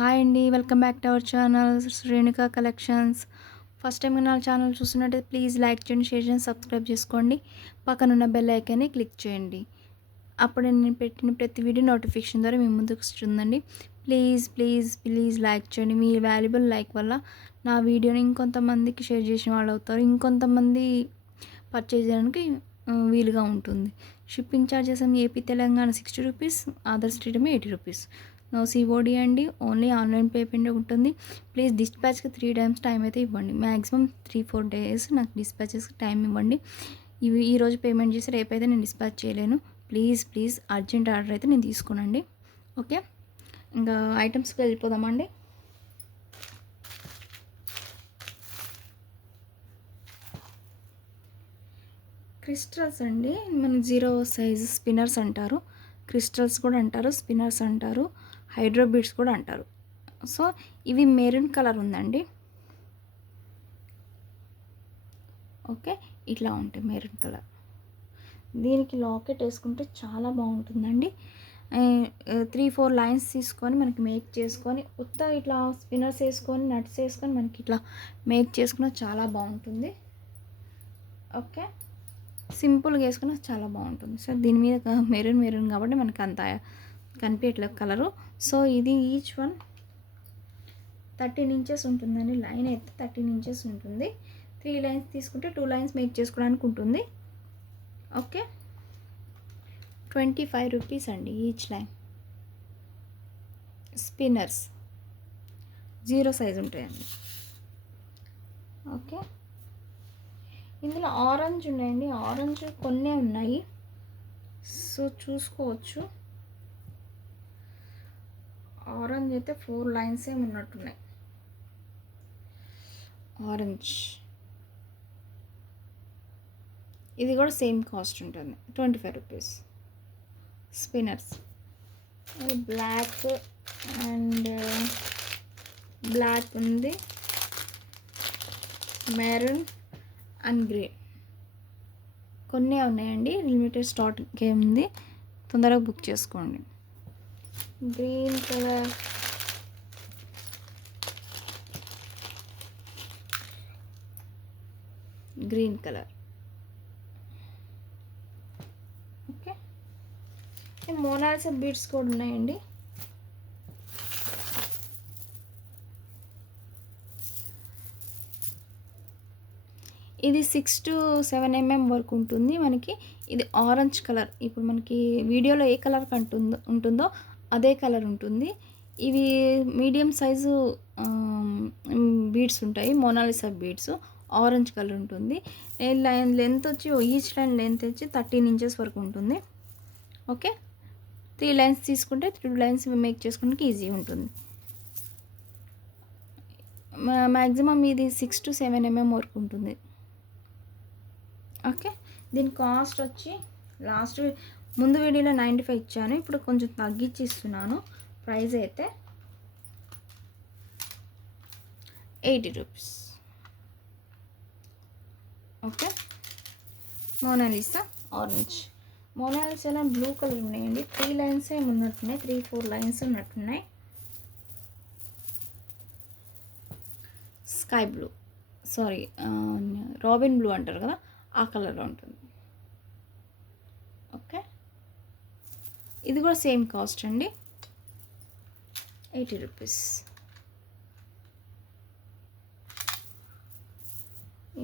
Hi అండి. Welcome back to our channel Renuka collections. First time నా channel చూస్తున్నట్టయితే please like చేయండి, షేర్ చేయండి, సబ్స్క్రైబ్ చేసుకోండి. పక్కనున్న బెల్ ఐకాన్ని క్లిక్ చేయండి. అప్పుడే నేను పెట్టిన ప్రతి వీడియో నోటిఫికేషన్ ద్వారా మీ ముందుకు వస్తుందండి. ప్లీజ్ ప్లీజ్ ప్లీజ్ లైక్ చేయండి. మీ వాల్యుబుల్ లైక్ వల్ల నా వీడియోని ఇంకొంతమందికి షేర్ చేసిన వాళ్ళు అవుతారు. ఇంకొంతమంది పర్చేజ్ చేయడానికి వీలుగా ఉంటుంది. షిప్పింగ్ ఛార్జెస్ అని AP Telangana 60 rupees, other state ఏమో 80 రూపీస్. నో సిఓడి అండి, ఓన్లీ ఆన్లైన్ పేమెంట్ ఉంటుంది. ప్లీజ్ డిస్పాచ్కి 3 టైమ్స్ టైం అయితే ఇవ్వండి. మ్యాక్సిమం 3-4 డేస్ నాకు డిస్పాచెస్కి టైం ఇవ్వండి. ఈరోజు పేమెంట్ చేసి రేపైతే నేను డిస్పాచ్ చేయలేను. ప్లీజ్ ప్లీజ్ అర్జెంట్ ఆర్డర్ అయితే నేను తీసుకునండి. ఓకే, ఇంకా ఐటమ్స్కి వెళ్ళిపోదామండి. క్రిస్టల్స్ అండి, మన 0 సైజ్ స్పిన్నర్స్ అంటారు. క్రిస్టల్స్ కూడా అంటారు, స్పిన్నర్స్ అంటారు, హైడ్రో బీడ్స్ కూడా అంటారు. సో ఇవి మెరూన్ కలర్ ఉందండి. ఓకే, ఇట్లా ఉంటాయి మెరూన్ కలర్. దీనికి లాకెట్ వేసుకుంటే చాలా బాగుంటుందండి. 3-4 లైన్స్ తీసుకొని మనకి మేక్ చేసుకొని ఉత్త ఇట్లా స్పిన్నర్స్ వేసుకొని నట్స్ వేసుకొని మనకి ఇట్లా మేక్ చేసుకున్న చాలా బాగుంటుంది. ఓకే, సింపుల్గా వేసుకున్న చాలా బాగుంటుంది. సో దీని మీద మెరూన్ కాబట్టి మనకి అంత కనిపించట్లేదు కలరు. సో ఇది ఈచ్ వన్ 13 ఇంచెస్ ఉంటుందండి. లైన్ అయితే 13 ఇంచెస్ ఉంటుంది. 3 లైన్స్ తీసుకుంటే 2 లైన్స్ మేక్ చేసుకోవడానికి ఉంటుంది. ఓకే, 25 రూపీస్ అండి ఈచ్ లైన్. స్పిన్నర్స్ 0 సైజ్ ఉంటాయండి. ఓకే, ఇందులో ఆరెంజ్ ఉన్నాయండి. ఆరెంజ్ కొన్నే ఉన్నాయి, సో చూసుకోవచ్చు. ఆరెంజ్ అయితే 4 లైన్స్ ఏమి ఉన్నట్టున్నాయి. ఆరెంజ్ ఇది కూడా సేమ్ కాస్ట్ ఉంటుంది, 25 rupees. Spinners black and black ఉంది, మెరూన్ అండ్ గ్రీన్ కొన్ని ఉన్నాయండి. లిమిటెడ్ స్టాక్ ఉంది, తొందరగా బుక్ చేసుకోండి. Green colour, green colour. Okay, Monalisa beads కూడా ఉన్నాయండి. ఇది 6 to 7 mm వరకు ఉంటుంది మనకి. ఇది ఆరెంజ్ కలర్. ఇప్పుడు మనకి వీడియోలో ఏ కలర్ ఉంటుందో అదే కలర్ ఉంటుంది. ఇవి మీడియం సైజు బీడ్స్ ఉంటాయి, మోనాలిసా బీడ్స్. ఆరెంజ్ కలర్ ఉంటుంది. లైన్ లెంత్ వచ్చి ఈచ్ లైన్ లెంత్ వచ్చి 13 ఇంచెస్ వరకు ఉంటుంది. ఓకే, 3 లైన్స్ తీసుకుంటే 3 లైన్స్ మేక్ చేసుకోవడానికి ఈజీ ఉంటుంది. మ్యాక్సిమం ఇది 6 to 7 mm వరకు ఉంటుంది. ఓకే, దీని కాస్ట్ వచ్చి ముందు వీడియోలో 95 ఇచ్చాను, ఇప్పుడు కొంచెం తగ్గించి ఇస్తున్నాను. ప్రైస్ అయితే 80 రూపీస్. Okay, Mona Lisa orange. మోనాలిసాలో బ్లూ కలర్ ఉన్నాయండి. 3 లైన్స్ ఏమి ఉన్నట్టున్నాయి, 3-4 లైన్స్ ఉన్నట్టున్నాయి. Sky blue, sorry robin blue అంటారు కదా, ఆ కలర్లో ఉంటుంది. ఓకే, ఇది కూడా సేమ్ కాస్ట్ అండి, 80 రూపీస్.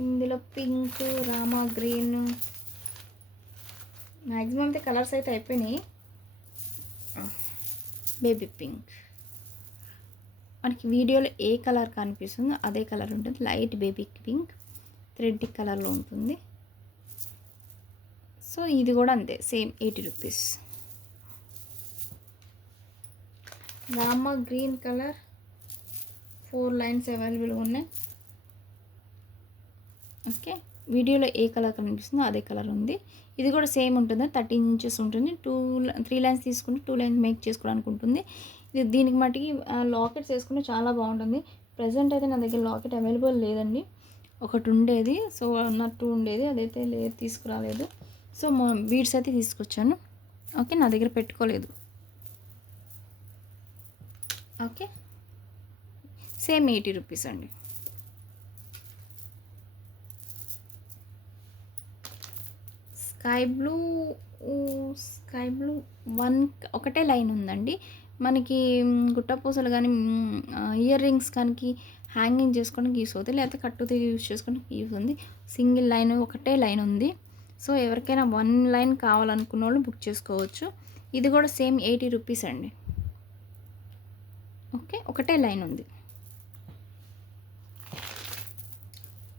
ఇందులో పింక్, రామా గ్రీన్, మ్యాక్సిమం అయితే కలర్స్ అయితే అయిపోయినాయి. బేబీ పింక్, మనకి వీడియోలో ఏ కలర్ కనిపిస్తుందో అదే కలర్ ఉంటుంది. లైట్ బేబీ పింక్ థ్రెడ్ కలర్లో ఉంటుంది. సో ఇది కూడా అంతే, same 80 rupees. Rama green colour 4 lines అవైలబుల్గా ఉన్నాయి. ఓకే, వీడియోలో ఏ కలర్ కనిపిస్తుందో అదే కలర్ ఉంది. ఇది కూడా సేమ్ ఉంటుంది, 13 ఇంచెస్ ఉంటుంది. 3 లైన్స్ తీసుకుంటే 2 లైన్స్ మేక్ చేసుకోవడానికి ఉంటుంది. ఇది దీనికి మట్టికి లాకెట్స్ వేసుకుంటే చాలా బాగుంటుంది. ప్రజెంట్ అయితే నా దగ్గర లాకెట్ అవైలబుల్ లేదండి. ఒకటి ఉండేది, సో అన్నట్టు ఉండేది, అదైతే తీసుకురాలేదు. సో బీడ్స్ అయితే తీసుకొచ్చాను. ఓకే, నా దగ్గర పెట్టుకోలేదు. ఓకే, సేమ్ 80 రూపీస్ అండి. Sky blue sky blue one ఒకటే లైన్ ఉందండి. మనకి గుట్టపూసలు కానీ ఇయర్ రింగ్స్ కానీ హ్యాంగింగ్ చేసుకోవడానికి యూస్ అవుతుంది, లేకపోతే కట్టుతో యూస్ చేసుకోవడానికి యూస్ ఉంది. సింగిల్ లైన్ ఒకటే లైన్ ఉంది. సో ఎవరికైనా వన్ లైన్ కావాలనుకున్న వాళ్ళు బుక్ చేసుకోవచ్చు. ఇది కూడా సేమ్ 80 రూపీస్ అండి. ఓకే, ఒకటే లైన్ ఉంది.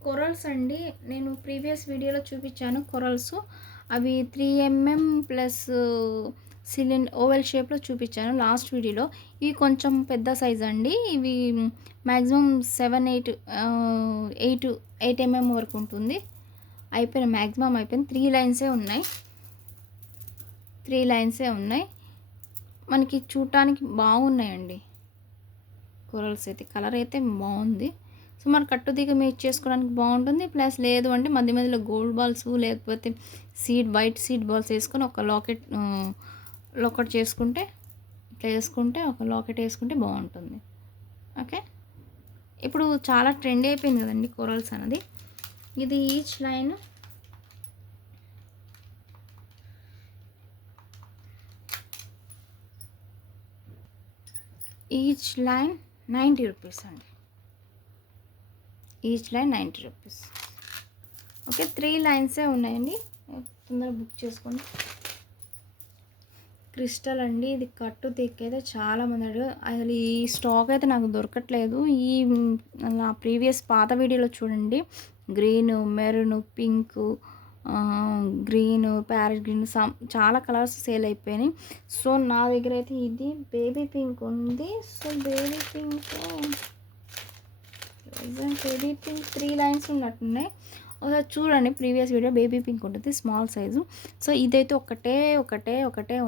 కొరల్స్ అండి, నేను ప్రీవియస్ వీడియోలో చూపించాను కొరల్స్. అవి 3mm ప్లస్ ఓవెల్ షేప్లో చూపించాను లాస్ట్ వీడియోలో. ఇవి కొంచెం పెద్ద సైజ్ అండి. ఇవి మ్యాక్సిమం 8mm వరకు ఉంటుంది. అయిపోయిన మ్యాక్సిమం అయిపోయింది. 3 లైన్సే ఉన్నాయి. మనకి చూడటానికి బాగున్నాయండి కొరల్స్ అయితే. కలర్ అయితే బాగుంది. సో మన కట్టు దిగ మేక్ చేసుకోవడానికి బాగుంటుంది. ప్లస్ లేదు అంటే మధ్య మధ్యలో గోల్డ్ బాల్స్ లేకపోతే వైట్ సీడ్ బాల్స్ వేసుకొని ఒక లాకెట్ చేసుకుంటే, ఇట్లా వేసుకుంటే ఒక లాకెట్ వేసుకుంటే బాగుంటుంది. ఓకే, ఇప్పుడు చాలా ట్రెండ్ అయిపోయింది కదండి కొరల్స్ అనేది. ఇది each line each line 90 rupees అండి. Each line 90 rupees. ఓకే, 3 లైన్సే ఉన్నాయండి. తొందరగా బుక్ చేసుకోండి. క్రిస్టల్ అండి, ఇది కట్టు తెక్కైతే చాలామంది అడిగారు. అసలు ఈ స్టాక్ అయితే నాకు దొరకట్లేదు. నా ప్రీవియస్ పాత వీడియోలో చూడండి, green, maroon, pink, green, parrot green, చాలా కలర్స్ సేల్ అయిపోయినాయి. సో నా దగ్గర అయితే ఇది బేబీ పింక్ ఉంది. సో బేబీ పింక్ 3 లైన్స్ ఉన్నట్టున్నాయి. ఒకసారి చూడండి ప్రీవియస్ వీడియో. బేబీ పింక్ ఉంటుంది, స్మాల్ సైజు. సో ఇదైతే ఒకటే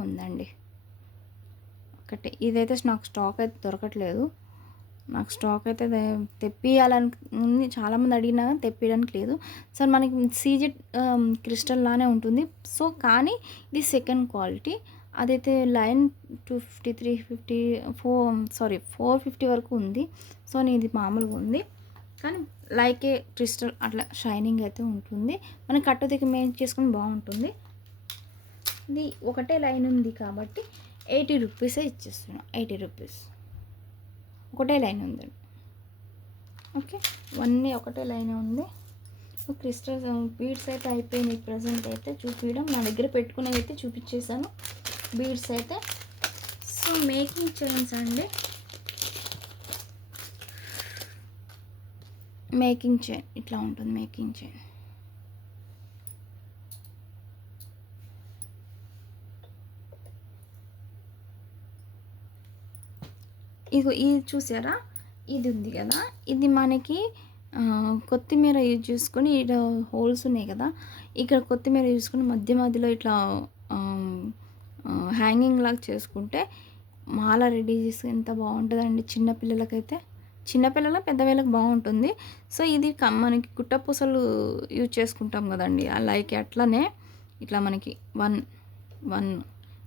ఉందండి. ఇదైతే నాకు స్టాక్ అయితే దొరకట్లేదు. నాకు స్టాక్ అయితే తెప్పియాలని ఉంది. చాలామంది అడిగినా తెప్పియడానికి లేదు. సార్ మనకి సీజెడ్ క్రిస్టల్ లానే ఉంటుంది. సో కానీ ఇది సెకండ్ క్వాలిటీ. అదైతే లైన్ 450 వరకు ఉంది. సో ఇది మామూలుగా ఉంది, కానీ లైకే క్రిస్టల్ అట్లా షైనింగ్ అయితే ఉంటుంది. మనం కట్టు దిక్కు మేక్ చేసుకుని బాగుంటుంది. ఇది ఒకటే లైన్ ఉంది కాబట్టి 80 రూపీసే ఇచ్చేస్తున్నాం. 80 రూపీస్ ఒకటే లైన్ ఉందండి. ఓకే, ఇవన్నీ ఒకటే లైన్ ఉంది. క్రిస్టల్స్ బీడ్స్ అయితే అయిపోయినాయి. ప్రజెంట్ అయితే చూపించడం, నా దగ్గర పెట్టుకునేవి అయితే చూపించేసాను బీడ్స్ అయితే. సో మేకింగ్ చైన్స్ అండి. మేకింగ్ చైన్ ఇట్లా ఉంటుంది. మేకింగ్ చైన్ ఇది చూసారా, ఇది ఉంది కదా, ఇది మనకి కొత్తిమీర యూజ్ చేసుకొని, ఇక్కడ హోల్స్ ఉన్నాయి కదా, ఇక్కడ కొత్తిమీర చూసుకొని మధ్యలో ఇట్లా హ్యాంగింగ్ లాగా చేసుకుంటే మాల రెడీ చేసి ఎంత బాగుంటుందండి. చిన్నపిల్లల పెద్దవాళ్ళకి బాగుంటుంది. సో ఇది మనకి గుట్టపూసలు యూజ్ చేసుకుంటాం కదండి, లైక్ అట్లనే ఇట్లా మనకి 1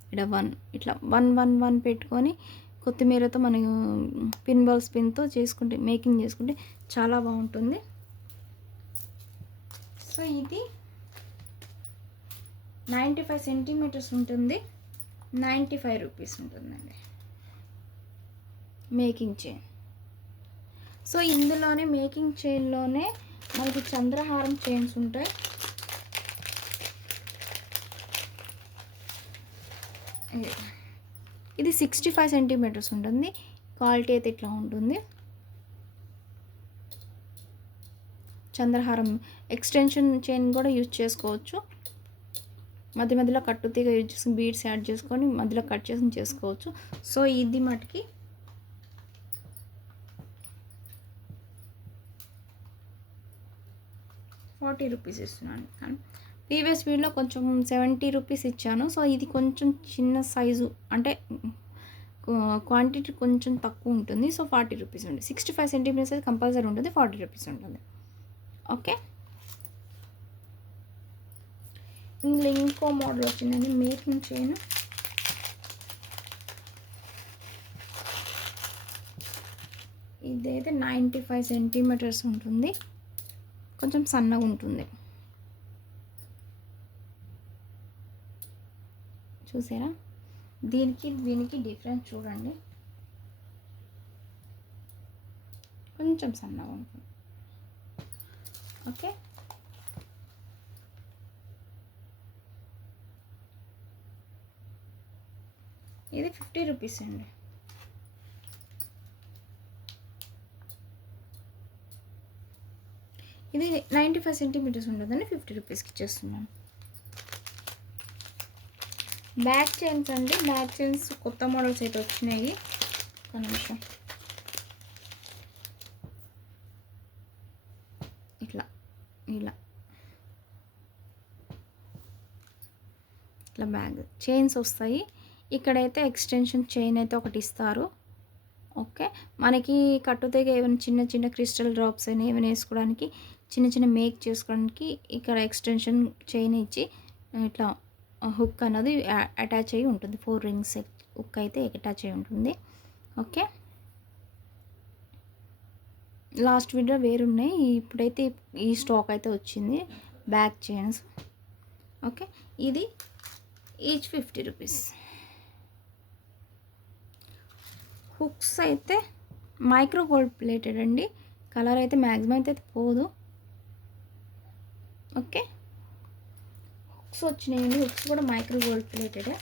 ఇక్కడ 1 ఇట్లా 1 పెట్టుకొని కొత్తిమీరతో మనం పిన్తో మేకింగ్ చేసుకుంటే చాలా బాగుంటుంది. సో ఇది 95 సెంటీమీటర్స్ ఉంటుంది. 95 రూపీస్ ఉంటుందండి మేకింగ్ చైన్. సో ఇందులోనే మేకింగ్ చైన్లోనే మనకి చంద్రహారం చైన్స్ ఉంటాయి. ఇది 65 సెంటీమీటర్స్ ఉంటుంది. క్వాలిటీ అయితే ఇట్లా ఉంటుంది. చంద్రహారం ఎక్స్టెన్షన్ చైన్ కూడా యూజ్ చేసుకోవచ్చు. మధ్యలో కట్టు తీగ యూజ్ చేసుకుని బీడ్స్ యాడ్ చేసుకొని మధ్యలో కట్ చేసుకోవచ్చు. సో ఇది మటుకి 40 రూపీస్ ఇస్తున్నాను. కానీ ప్రీవియస్ వీడియోలో కొంచెం 70 రూపీస్ ఇచ్చాను. సో ఇది కొంచెం చిన్న సైజు, అంటే క్వాంటిటీ కొంచెం తక్కువ ఉంటుంది. సో 40 రూపీస్ ఉంది. 65 సెంటీమీటర్స్ అయితే కంపల్సరీ ఉంటుంది. 40 రూపీస్ ఉంటుంది. ఓకే, ఇందులో ఇంకో మోడల్ వచ్చిందండి, మేకింగ్ చైన్. ఇదైతే 95 సెంటీమీటర్స్ ఉంటుంది, కొంచెం సన్నగా ఉంటుంది. చూసారా, దీనికి డిఫరెన్స్ చూడండి, కొంచెం సన్నగా ఉంటుంది. ఓకే, ఇది 50 రూపీస్ అండి. ఇది 95 సెంటీమీటర్స్ ఉంటుందని 50 రూపీస్కి ఇచ్చేస్తున్నాను. బ్యాక్ చైన్స్ అండి, బ్యాక్ చైన్స్ కొత్త మోడల్స్ అయితే వచ్చినాయి. ఒక నిమిషం, ఇట్లా ఇలా ఇట్లా బ్యాగ్ చైన్స్ వస్తాయి. ఇక్కడైతే ఎక్స్టెన్షన్ చైన్ అయితే ఒకటి ఇస్తారు. ఓకే, మనకి కట్టుతీగ ఏమైనా చిన్న చిన్న క్రిస్టల్ డ్రాప్స్ అయినా ఏమైనా వేసుకోవడానికి, చిన్న చిన్న మేక్ చేసుకోవడానికి ఇక్కడ ఎక్స్టెన్షన్ చైన్ ఇచ్చి ఇట్లా హుక్ అన్నది అటాచ్ అయ్యి ఉంటుంది. 4 రింగ్స్ హుక్ అయితే అటాచ్ అయ్యి ఉంటుంది. ఓకే, లాస్ట్ వీడియో వేరున్నాయి, ఇప్పుడైతే ఈ స్టాక్ అయితే వచ్చింది బ్యాక్ చైన్స్. ఓకే, ఇది ఈచ్ 50 రూపీస్. హుక్స్ అయితే మైక్రో గోల్డ్ ప్లేటెడ్ అండి, కలర్ అయితే మ్యాక్సిమం అయితే పోదు. ఓకే, హుక్స్ వచ్చినాయండి, హుక్స్ కూడా మైక్రో గోల్డ్ ప్లేటెడే.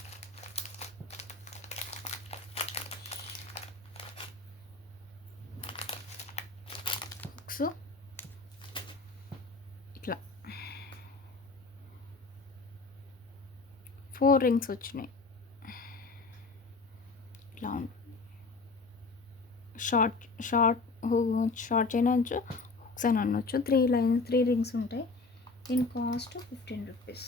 హుక్స్ ఇట్లా 4 రింగ్స్ వచ్చినాయి, ఇట్లా ఉంటుంది. షార్ట్ చైన్ అనొచ్చు, హుక్స్ అని అనొచ్చు. 3 రింగ్స్ ఉంటాయి. దీని కాస్ట్ 15 రూపీస్.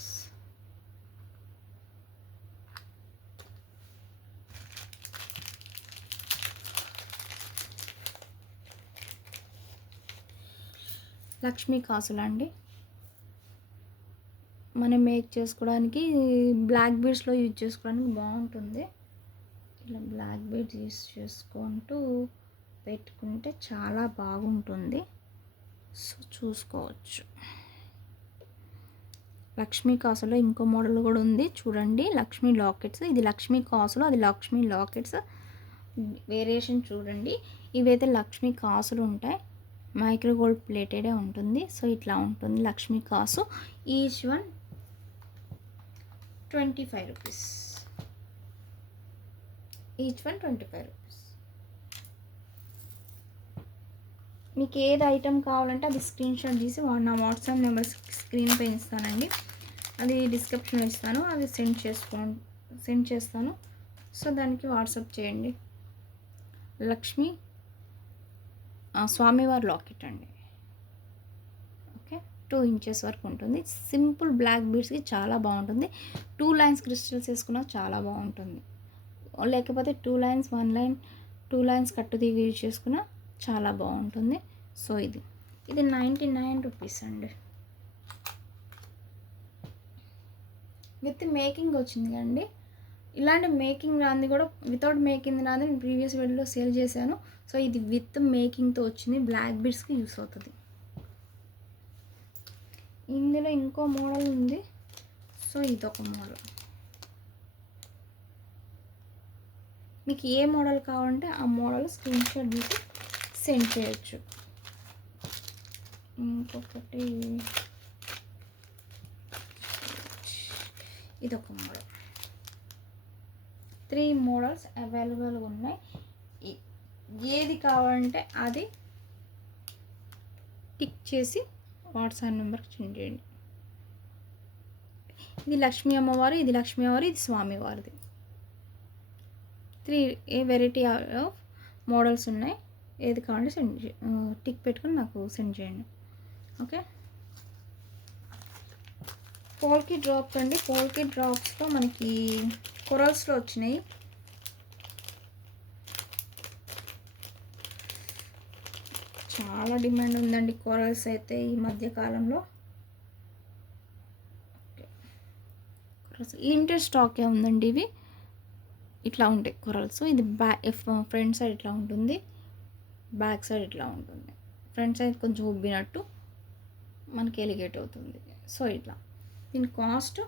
లక్ష్మీ కాసులు అండి, మనం మేక్ చేసుకోవడానికి బ్లాక్ బీడ్స్లో యూజ్ చేసుకోవడానికి బాగుంటుంది. ఇలా బ్లాక్ బీడ్స్ యూజ్ చేసుకుంటూ పెట్టుకుంటే చాలా బాగుంటుంది. సో చూసుకోవచ్చు. లక్ష్మీ కాసులో ఇంకో మోడల్ కూడా ఉంది చూడండి, లక్ష్మీ లాకెట్స్. ఇది లక్ష్మీ కాసులు, అది లక్ష్మీ లాకెట్స్. వేరియేషన్ చూడండి. ఇవైతే లక్ష్మీ కాసులు ఉంటాయి, మైక్రో గోల్డ్ ప్లేటెడే ఉంటుంది. సో ఇట్లా ఉంటుంది లక్ష్మీ కాసు. Each one 25 rupees. Each one 25 rupees. మీకు ఏది ఐటెం కావాలంటే అది స్క్రీన్ షాట్ తీసి నా వాట్సాప్ నెంబర్ స్క్రీన్ పై ఇస్తానండి, అది డిస్క్రిప్షన్లో ఇస్తాను, అది సెండ్ చేస్తాను. సో దానికి వాట్సాప్ చేయండి. లక్ష్మి స్వామివారి లాకెట్ అండి. ఓకే, 2 ఇంచెస్ వరకు ఉంటుంది. సింపుల్ బ్లాక్ బీడ్స్కి చాలా బాగుంటుంది. 2 లైన్స్ క్రిస్టల్స్ వేసుకున్నా చాలా బాగుంటుంది. లేకపోతే 2 లైన్స్ 1 లైన్ 2 లైన్స్ కట్టు దిగి యూజ్ చేసుకున్నా చాలా బాగుంటుంది. సో ఇది 99 రూపీస్ అండి. విత్ మేకింగ్ వచ్చింది అండి. ఇలాంటి మేకింగ్ రాంది కూడా, వితౌట్ మేకింగ్ రాంది నేను ప్రీవియస్ వీడియోలో సేల్ చేశాను. సో ఇది విత్ మేకింగ్తో వచ్చింది, బ్లాక్ బీడ్స్కి యూస్ అవుతుంది. ఇందులో ఇంకో మోడల్ ఉంది. సో ఇదొక మోడల్. మీకు ఏ మోడల్ కావాలంటే ఆ మోడల్ స్క్రీన్ షాట్ తీసి సెండ్ చేయొచ్చు. ఇంకొకటి ఇదొక మోడల్. 3 మోడల్స్ అవైలబుల్గా ఉన్నాయి. ఏది కావాలంటే అది టిక్ చేసి వాట్సాప్ నెంబర్కి సెండ్ చేయండి. ఇది లక్ష్మీ అమ్మవారు, ఇది లక్ష్మీ అమ్మవారు, ఇది స్వామివారిది. 3 వెరైటీ ఆఫ్ మోడల్స్ ఉన్నాయి. ఏది కావాలంటే టిక్ పెట్టుకుని నాకు సెండ్ చేయండి. ఓకే, పోల్కి డ్రాప్స్ అండి. పోల్కి డ్రాప్స్లో మనకి కొరల్స్లో వచ్చినాయి. చాలా డిమాండ్ ఉందండి కొరల్స్ అయితే ఈ మధ్య కాలంలో. లిమిటెడ్ స్టాకే ఉందండి. ఇవి ఇట్లా ఉంటాయి కొరల్స్. ఇది ఫ్రంట్ సైడ్ ఇట్లా ఉంటుంది, బ్యాక్ సైడ్ ఇట్లా ఉంటుంది, ఫ్రంట్ సైడ్ కొంచెం ఉబ్బినట్టు మనకి ఎలిగేట్ అవుతుంది. సో ఇట్లా దీని కాస్ట్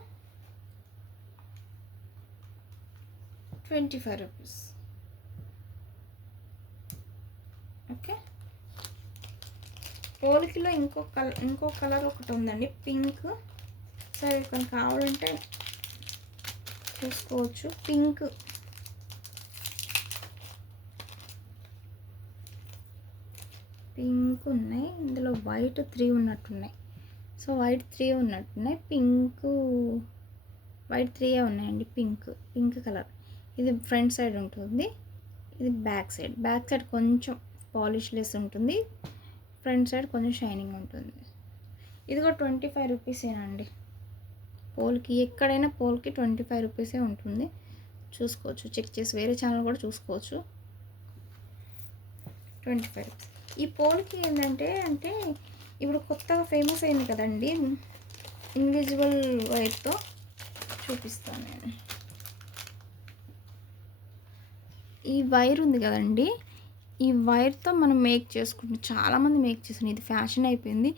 25 రూపీస్. ఓకే, పోలికలో ఇంకో కలర్ ఒకటి ఉందండి, పింక్. సరే కొన్ని కావాలంటే చూసుకోవచ్చు. పింక్ ఉన్నాయి, ఇందులో వైట్ 3 ఉన్నట్టున్నాయి. సో వైట్ 3 ఉన్నట్టున్నాయి, వైట్ 3 ఉన్నాయండి. Pink colour. ఇది ఫ్రంట్ సైడ్ ఉంటుంది, ఇది బ్యాక్ సైడ్ కొంచెం పాలిష్ లెస్ ఉంటుంది, ఫ్రంట్ సైడ్ కొంచెం షైనింగ్ ఉంటుంది. ఇది కూడా 25 రూపీసేనండి. పోల్కి ఎక్కడైనా 25 రూపీసే ఉంటుంది. చూసుకోవచ్చు, చెక్ చేసి వేరే ఛానల్ కూడా చూసుకోవచ్చు. 25 రూపీస్. ఈ పోల్కి ఏంటంటే ఇప్పుడు కొత్తగా ఫేమస్ అయింది కదండి, ఇన్విజిబుల్ వైర్తో చూపిస్తాను నేను. ఈ వైర్ ఉంది కదండి, ఈ వైర్తో మనం మేక్ చేసుకుంటాం, చాలామంది మేక్ చేస్తున్నాం. ఇది ఫ్యాషన్ అయిపోయింది.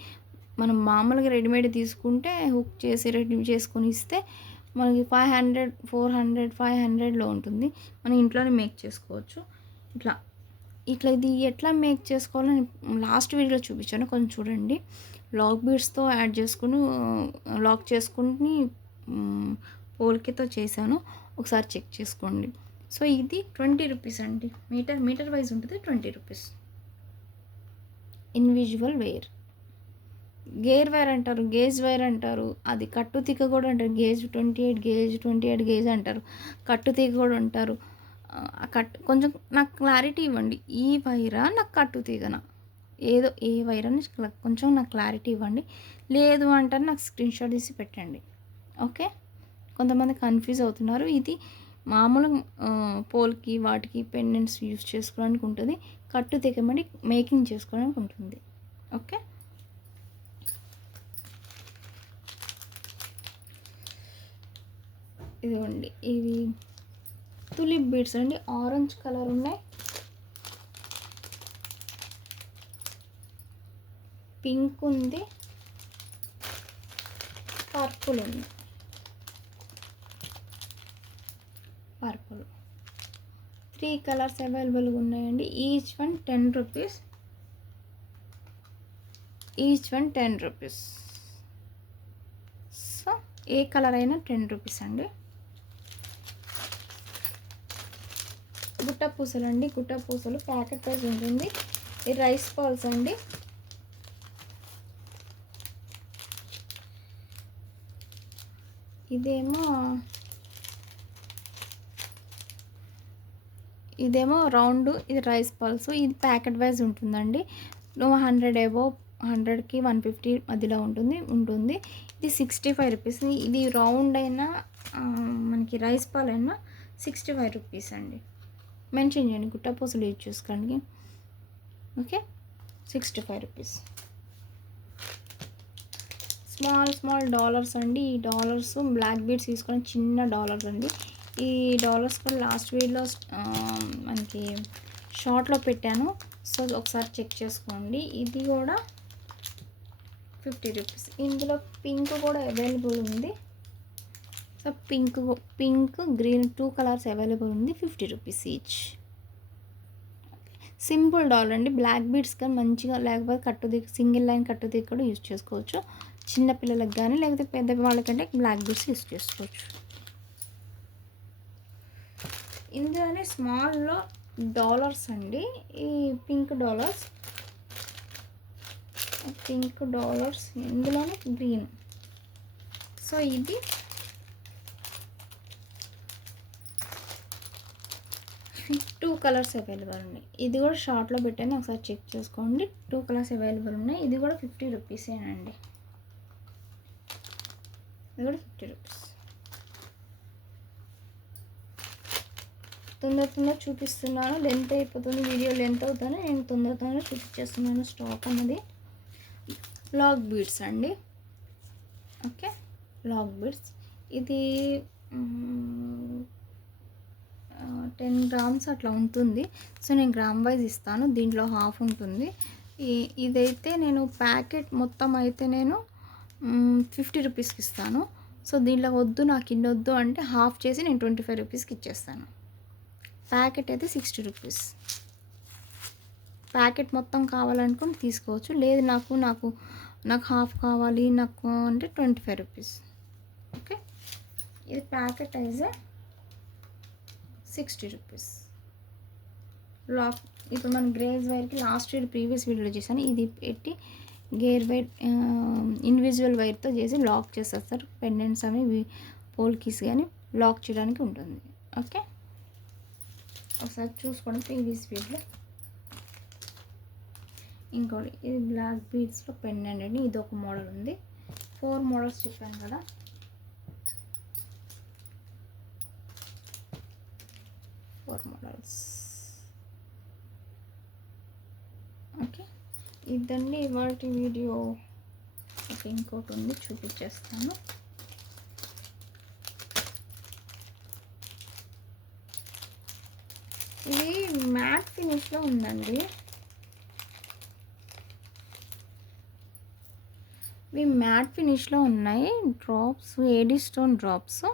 మనం మామూలుగా రెడీమేడ్ తీసుకుంటే హుక్ చేసి రెడీ చేసుకొని ఇస్తే మనకి 500, 400, 500లో ఉంటుంది. మనం ఇంట్లోనే మేక్ చేసుకోవచ్చు. ఇట్లా ఇది ఎట్లా మేక్ చేసుకోవాలని లాస్ట్ వీడియోలో చూపించాను, కొంచెం చూడండి. లాక్ బీడ్స్తో యాడ్ చేసుకుని లాక్ చేసుకుని పోల్కితో చేశాను, ఒకసారి చెక్ చేసుకోండి. సో ఇది 20 రూపీస్ అండి. మీటర్ వైజ్ ఉంటుంది, 20 rupees. Invisible wire, gear wire అంటారు, గేజ్ వైర్ అంటారు, అది కట్టు తీగ కూడా అంటారు. గేజ్ 28 గేజ్ అంటారు, కట్టు తీగ కూడా అంటారు. కొంచెం నాకు క్లారిటీ ఇవ్వండి, ఈ వైరా నాకు కట్టు తీగన, ఏదో ఏ వైర్ అని కొంచెం నాకు క్లారిటీ ఇవ్వండి. లేదు అంటే నాకు స్క్రీన్ షాట్ తీసి పెట్టండి. ఓకే, కొంతమంది కన్ఫ్యూజ్ అవుతున్నారు. ఇది మామూలుగా పోల్కి వాటికి పెండెంట్స్ యూస్ చేసుకోవడానికి ఉంటుంది, కట్టు తీగమని మేకింగ్ చేసుకోవడానికి ఉంటుంది. ఓకే, ఇదిగోండి, ఇవి తులిప్ బీడ్స్ అండి, ఆరెంజ్ కలర్ ఉన్నాయి, పింక్ ఉంది, పర్పుల్ ఉంది. 3 కలర్స్ అవైలబుల్గా ఉన్నాయండి. Each one 10 rupees. సో ఏ కలర్ అయినా 10 రూపీస్ అండి. గుట్ట పూసలు ప్యాకెట్ ప్రైస్ ఉంటుంది. ఈ రైస్ బాల్స్ అండి, ఇదేమో రౌండ్, ఇది రైస్ బాల్స్. ఇది ప్యాకెట్ వైజ్ ఉంటుందండి. 100 అబోవ్, 100కి 150 మధ్యలో ఉంటుంది. ఇది 65 రూపీస్. ఇది రౌండ్ అయినా మనకి రైస్ బాల్ అయినా 65 రూపీస్ అండి. మెన్షన్ చేయండి, గుట్ట పూసలు యూజ్ చేసుకోండి. Okay, 65 rupees. స్మాల్ డాలర్స్ అండి. ఈ డాలర్స్ బ్లాక్ బీడ్స్ తీసుకొని చిన్న డాలర్స్ అండి. ఈ డాలర్స్ కూడా లాస్ట్ వీడియోలో మనకి షార్ట్లో పెట్టాను, సో ఒకసారి చెక్ చేసుకోండి. ఇది కూడా 50 రూపీస్. ఇందులో పింక్ కూడా అవైలబుల్ ఉంది. So pink green 2 colours available ఉంది, 50 రూపీస్ ఈచ్. సింపుల్ డాలర్ అండి, బ్లాక్ బీడ్స్ కానీ మంచిగా, లేకపోతే కట్టుదీ సింగిల్ లైన్ కట్టుదీ కూడా యూజ్ చేసుకోవచ్చు. చిన్నపిల్లలకు కానీ లేకపోతే పెద్ద వాళ్ళకంటే బ్లాక్ బీడ్స్ యూజ్ చేసుకోవచ్చు. ఇందులోనే స్మాల్లో డాలర్స్ అండి, ఈ పింక్ డాలర్స్ ఇందులోనే గ్రీన్. సో ఇది 2 కలర్స్ అవైలబుల్ ఉన్నాయి. ఇది కూడా షార్ట్లో పెట్టాను, ఒకసారి చెక్ చేసుకోండి. 2 కలర్స్ అవైలబుల్ ఉన్నాయి. ఇది కూడా 50 రూపీసేనండి. ఇది కూడా 50 రూపీస్. తొందర చూపిస్తున్నాను, లెంత్ అయిపోతుంది, వీడియో లెంత్ అవుతుంది. నేను తొందరగా చూపించేస్తున్నాను స్టాక్ అన్నది. లాక్ బీడ్స్ అండి. Okay, lock beads. ఇది 10 గ్రామ్స్ అట్లా ఉంటుంది. సో నేను గ్రామ్ వైజ్ ఇస్తాను. దీంట్లో హాఫ్ ఉంటుంది. ఇదైతే నేను ప్యాకెట్ మొత్తం అయితే నేను 50 రూపీస్కి ఇస్తాను. సో దీంట్లో వద్దు, నాకు ఇన్ని వద్దు అంటే హాఫ్ చేసి నేను 25 రూపీస్కి ఇచ్చేస్తాను. ప్యాకెట్ అయితే 60 రూపీస్. ప్యాకెట్ మొత్తం కావాలనుకుని తీసుకోవచ్చు. లేదు నాకు హాఫ్ కావాలి నాకు అంటే 25 రూపీస్. ఓకే, ఇది ప్యాకెట్ అయితే 60 రూపీస్. లాక్ ఇప్పుడు మనం గ్రేజ్ వైర్కి లాస్ట్ ఇయర్ ప్రీవియస్ వీడియోలో చేశాను. ఇది పెట్టి గేర్ వైర్ ఇన్విజువల్ వైర్తో చేసి లాక్ చేసేస్తారు. పెండెంట్స్ అవి పోల్ కీస్ కానీ లాక్ చేయడానికి ఉంటుంది. ఓకే, ఒకసారి చూసుకోండి ప్రీవియస్ వీడియోలో. ఇంకోటి ఇది బ్లాక్ బీడ్స్లో పెండెంట్ అండి. ఇది ఒక మోడల్ ఉంది. 4 మోడల్స్ చెప్పాను కదా. మోడల్స్. ఓకే, ఇదండి ఇవాల్టి వీడియో. ఓకే, ఇంకోటి ఉంది చూపించేస్తాను. ఇది మ్యాట్ ఫినిష్లో ఉందండి. ఇవి మ్యాట్ ఫినిష్లో ఉన్నాయి. Drops, AD stone drops.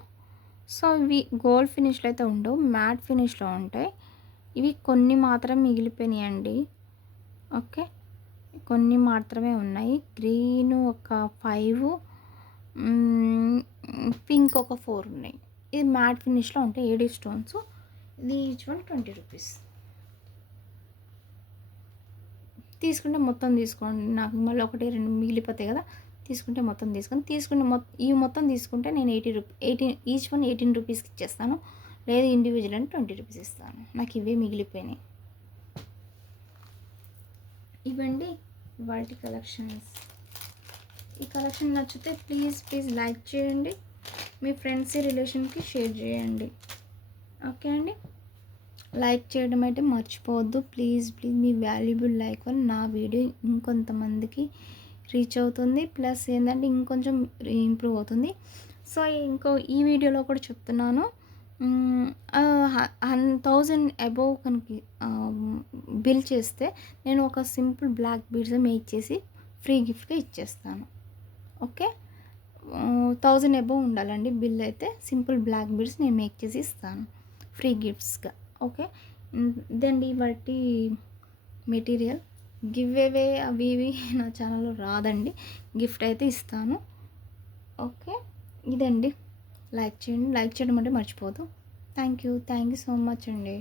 So ఇవి గోల్డ్ ఫినిష్లో అయితే ఉండవు, మ్యాట్ ఫినిష్లో ఉంటాయి. ఇవి కొన్ని మాత్రం మిగిలిపోయినాయండి. ఓకే, కొన్ని మాత్రమే ఉన్నాయి. గ్రీన్ ఒక 5, పింక్ ఒక 4 ఉన్నాయి. ఇది మ్యాట్ ఫినిష్లో ఉంటాయి ఏడీ స్టోన్స్. ఇది ఈచ్ వన్ 20 రూపీస్. తీసుకుంటే మొత్తం తీసుకోండి. నాకు మళ్ళీ 1, 2 మిగిలిపోతాయి కదా, తీసుకుంటే మొత్తం ఇవి మొత్తం తీసుకుంటే నేను 18 ఈచ్ వన్ 18 రూపీస్కి ఇచ్చేస్తాను. లేదు ఇండివిజువల్ అంటే 20 రూపీస్ ఇస్తాను. నాకు ఇవే మిగిలిపోయినాయి. ఇవండి వాటి కలెక్షన్స్. ఈ కలెక్షన్ నచ్చితే ప్లీజ్ లైక్ చేయండి. మీ ఫ్రెండ్స్ రిలేషన్కి షేర్ చేయండి. ఓకే అండి, లైక్ చేయడం అయితే మర్చిపోవద్దు. ప్లీజ్ మీ వాల్యుబుల్ లైక్ వల్ల నా వీడియో ఇంకొంతమందికి రీచ్ అవుతుంది. ప్లస్ ఏంటంటే ఇంకొంచెం ఇంప్రూవ్ అవుతుంది. సో ఈ వీడియోలో కూడా చెప్తున్నాను, 1000 అబోవ్ కనుక బిల్ చేస్తే నేను ఒక సింపుల్ బ్లాక్ బీడ్స్ మేక్ చేసి ఫ్రీ గిఫ్ట్గా ఇచ్చేస్తాను. ఓకే, 1000 అబోవ్ ఉండాలండి బిల్ అయితే. సింపుల్ బ్లాక్ బీడ్స్ నేను మేక్ చేసి ఇస్తాను ఫ్రీ గిఫ్ట్స్గా. ఓకే, ఇదండి వాటి మెటీరియల్. గివ్ అవే అవి ఇవి నా ఛానల్లో రాదండి, గిఫ్ట్ అయితే ఇస్తాను. ఓకే, ఇదండి. లైక్ చేయడం అంటే మర్చిపోదు. థ్యాంక్ యూ సో మచ్ అండి.